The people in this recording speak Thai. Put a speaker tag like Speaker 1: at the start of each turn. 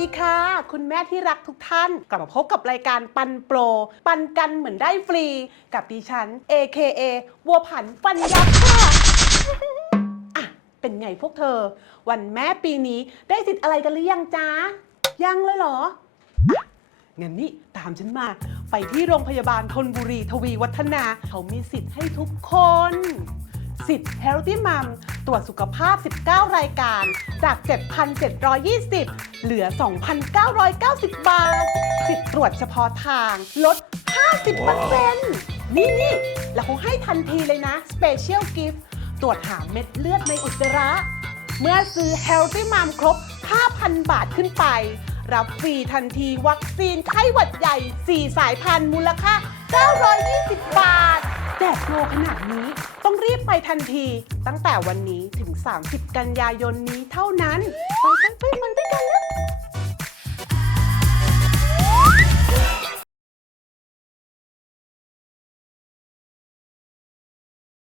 Speaker 1: ดีค่ะ คุณแม่ที่รักทุกท่าน กลับมาพบกับรายการปันโปร ปันกันเหมือนได้ฟรี กับดิฉัน AKA วัวผันปันยักษ์ค่ะอะเป็นไงพวกเธอ วันแม่ปีนี้ได้สิทธิ์อะไรกันหรือยังจ๊ะ ยังเลยเหรองั้นนี่ตามฉันมา ไปที่โรงพยาบาลธนบุรีทวีวัฒนา เขามีสิทธิ์ให้ทุกคน สิทธิ์ Healthy Mom รวจสุขภาพ 19 รายการ จาก 7,720 เหลือ 2,990 บาท สิทธิ์ตรวจเฉพาะทางลด 50%นี่นี่แล้วเขาให้ทันทีเลยนะ Special Gift ตรวจหาเม็ดเลือดในอุจจาระ เมื่อซื้อ Healthy Mom ครบ 5,000 บาทขึ้นไป รับฟรีทันทีวัคซีนไข้หวัดใหญ่ 4 สายพันธุ์มูลค่า 920 บาท 8โลขนาดนี้ ต้องรีบไปทันที ตั้งแต่วันนี้ถึง 30 กันยายนนี้เท่านั้น ไปไปไปไปด้วยกันนะ